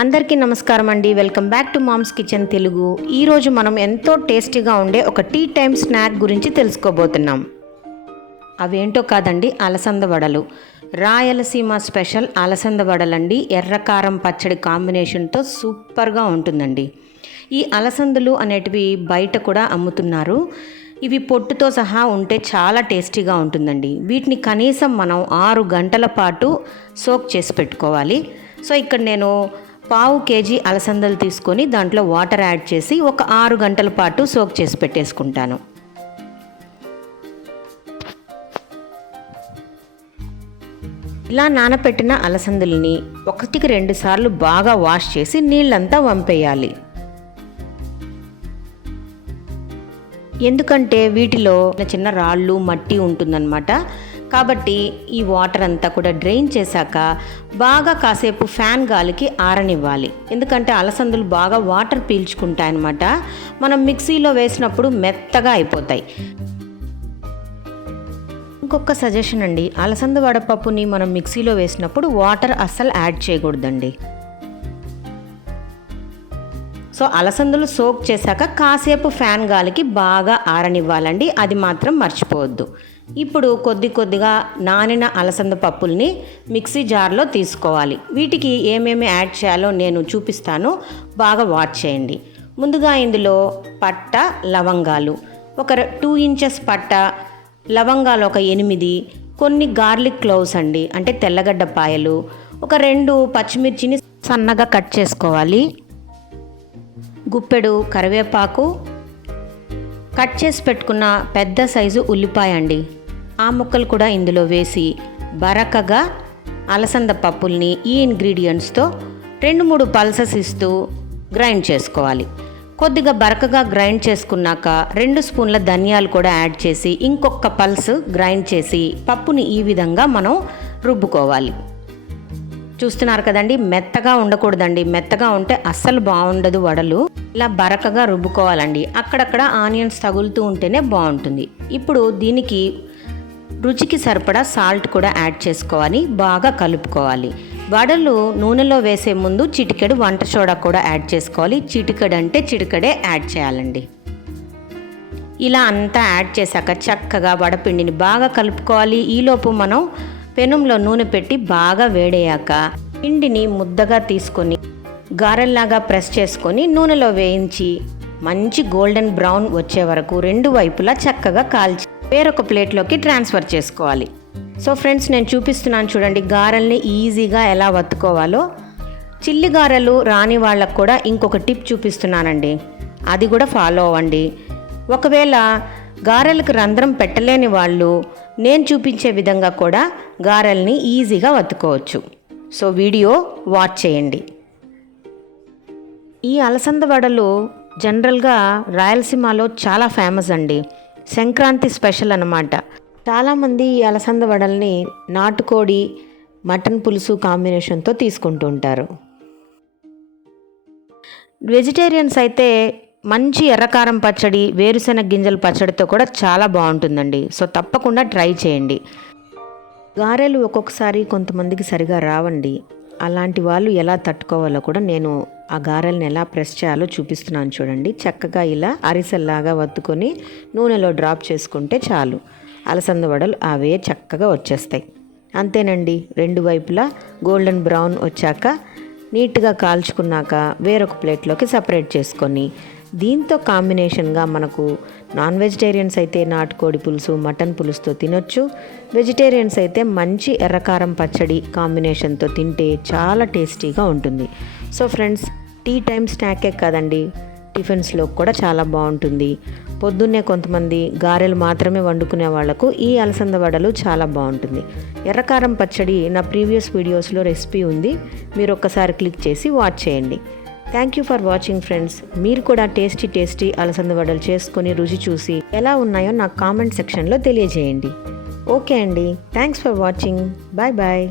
అందరికీ నమస్కారం అండి. Welcome back to mom's kitchen Telugu. ఈరోజు మనం ఎంతో టేస్టీగా ఉండే ఒక టీ టైమ్ స్నాక్ గురించి తెలుసుకోబోతున్నాం. అవేంటో కాదండి, అలసంద వడలు. రాయలసీమ స్పెషల్ అలసంద వడలండి. ఎర్రకారం పచ్చడి కాంబినేషన్తో సూపర్గా ఉంటుందండి. ఈ అలసందలు అనేటివి బయట కూడా అమ్ముతున్నారు. ఇవి పొట్టుతో సహా ఉంటే చాలా టేస్టీగా ఉంటుందండి. వీటిని కనీసం మనం 6 గంటల పాటు సోక్ చేసి పెట్టుకోవాలి. సో ఇక్కడ నేను 1/2 kg అలసందలు తీసుకొని దాంట్లో వాటర్ యాడ్ చేసి ఒక 6 గంటల పాటు సోక్ చేసి పెట్టేసుకుంటాను. ఇలా నానపెట్టిన అలసందల్ని 1-2 సార్లు బాగా వాష్ చేసి నీళ్ళంతా వంపేయాలి. ఎందుకంటే వీటిలో చిన్న రాళ్ళు మట్టి ఉంటుందన్నమాట. కాబట్టి ఈ వాటర్ అంతా కూడా డ్రైన్ చేశాక బాగా కాసేపు ఫ్యాన్ గాలికి ఆరనివ్వాలి. ఎందుకంటే అలసందలు బాగా వాటర్ పీల్చుకుంటాయన్నమాట. మనం మిక్సీలో వేసినప్పుడు మెత్తగా అయిపోతాయి. ఇంకొక సజెషన్ అండి, అలసంద వడపప్పుని మనం మిక్సీలో వేసినప్పుడు వాటర్ అస్సలు యాడ్ చేయకూడదండి. సో అలసందలు సోక్ చేశాక కాసేపు ఫ్యాన్ గాలికి బాగా ఆరనివ్వాలండి. అది మాత్రం మర్చిపోవద్దు. ఇప్పుడు కొద్దిగా నానిన అలసంద పప్పుల్ని మిక్సీ జార్లో తీసుకోవాలి. వీటికి ఏమేమి యాడ్ చేయాలో నేను చూపిస్తాను, బాగా వాచ్ చేయండి. ముందుగా ఇందులో పట్ట, లవంగాలు ఒక 2 ఇంచెస్ పట్ట, లవంగాలు ఒక 8, కొన్ని గార్లిక్ క్లోవ్స్ అండి, అంటే తెల్లగడ్డ పాయలు, ఒక 2 పచ్చిమిర్చిని సన్నగా కట్ చేసుకోవాలి, గుప్పెడు కరివేపాకు, కట్ చేసి పెట్టుకున్న పెద్ద సైజు ఉల్లిపాయ అండి, ఆ ముక్కలు కూడా ఇందులో వేసి బరకగా అలసంద పప్పుల్ని ఈ ఇంగ్రీడియంట్స్తో 2-3 పల్సెస్ ఇస్తూ గ్రైండ్ చేసుకోవాలి. కొద్దిగా బరకగా గ్రైండ్ చేసుకున్నాక 2 స్పూన్ల ధనియాలు కూడా యాడ్ చేసి ఇంకొక పల్స్ గ్రైండ్ చేసి పప్పుని ఈ విధంగా మనం రుబ్బుకోవాలి. చూస్తున్నారు కదండి, మెత్తగా ఉండకూడదండి. మెత్తగా ఉంటే అస్సలు బాగుండదు వడలు. ఇలా బరకగా రుబ్బుకోవాలండి. అక్కడక్కడ ఆనియన్స్ తగులుతూ ఉంటేనే బాగుంటుంది. ఇప్పుడు దీనికి రుచికి సరిపడా సాల్ట్ కూడా యాడ్ చేసుకోవాలి, బాగా కలుపుకోవాలి. వడలు నూనెలో వేసే ముందు చిటికెడు వంట సోడా కూడా యాడ్ చేసుకోవాలి. చిటికెడు అంటే చిటికెడే యాడ్ చేయాలండి. ఇలా అంతా యాడ్ చేశాక చక్కగా వడపిండిని బాగా కలుపుకోవాలి. ఈలోపు మనం పెనంలో నూనె పెట్టి బాగా వేడయ్యాక పిండిని ముద్దగా తీసుకొని గారెల్లాగా ప్రెస్ చేసుకొని నూనెలో వేయించి మంచి గోల్డెన్ బ్రౌన్ వచ్చే వరకు 2 వైపులా చక్కగా కాల్చి వేరొక ప్లేట్లోకి ట్రాన్స్ఫర్ చేసుకోవాలి. సో ఫ్రెండ్స్, నేను చూపిస్తున్నాను చూడండి గారెల్ని ఈజీగా ఎలా వత్తుకోవాలో. చిల్లి గారెలు రాని వాళ్ళకు కూడా ఇంకొక టిప్ చూపిస్తున్నానండి, అది కూడా ఫాలో అవ్వండి. ఒకవేళ గారెలకు రంధ్రం పెట్టలేని వాళ్ళు నేను చూపించే విధంగా కూడా గారెల్ని ఈజీగా వత్తుకోవచ్చు. సో వీడియో వాచ్ చేయండి. ఈ అలసంద వడలు జనరల్గా రాయలసీమలో చాలా ఫేమస్ అండి. సంక్రాంతి స్పెషల్ అన్నమాట. చాలామంది ఈ అలసంద వడల్ని నాటుకోడి, మటన్ పులుసు కాంబినేషన్తో తీసుకుంటూ ఉంటారు. వెజిటేరియన్స్ అయితే మంచి ఎర్రకారం పచ్చడి, వేరుశెనగ గింజల పచ్చడితో కూడా చాలా బాగుంటుందండి. సో తప్పకుండా ట్రై చేయండి. గారెలు ఒక్కొక్కసారి కొంతమందికి సరిగా రావండి. అలాంటి వాళ్ళు ఎలా తట్టుకోవాలో కూడా నేను ఆ గారెల్ని ఎలా ప్రెస్ చేయాలో చూపిస్తున్నాను చూడండి. చక్కగా ఇలా అరిసెల్లాగా వత్తుకొని నూనెలో డ్రాప్ చేసుకుంటే చాలు, అలసంద వడలు అవే చక్కగా వచ్చేస్తాయి. అంతేనండి. 2 వైపులా గోల్డెన్ బ్రౌన్ వచ్చాక నీట్గా కాల్చుకున్నాక వేరొక ప్లేట్లోకి సపరేట్ చేసుకొని దీంతో కాంబినేషన్గా మనకు నాన్ వెజిటేరియన్స్ అయితే నాటుకోడి పులుసు, మటన్ పులుసుతో తినొచ్చు. వెజిటేరియన్స్ అయితే మంచి ఎర్రకారం పచ్చడి కాంబినేషన్తో తింటే చాలా టేస్టీగా ఉంటుంది. సో ఫ్రెండ్స్, టీ టైమ్ స్నాకే కాదండి, టిఫిన్స్లో కూడా చాలా బాగుంటుంది. పొద్దున్నే కొంతమంది గారెలు మాత్రమే వండుకునే వాళ్లకు ఈ అలసంద వడలు చాలా బాగుంటుంది. ఎర్రకారం పచ్చడి నా ప్రీవియస్ వీడియోస్లో రెసిపీ ఉంది, మీరు ఒక్కసారి క్లిక్ చేసి వాచ్ చేయండి. Thank you for watching friends. మీరు కూడా టేస్టీ అలసంద వడలు చేసుకొని రుచి చూసి ఎలా ఉన్నాయో నాకు కామెంట్ సెక్షన్లో తెలియజేయండి. ఓకే అండి, thanks for watching. Bye bye.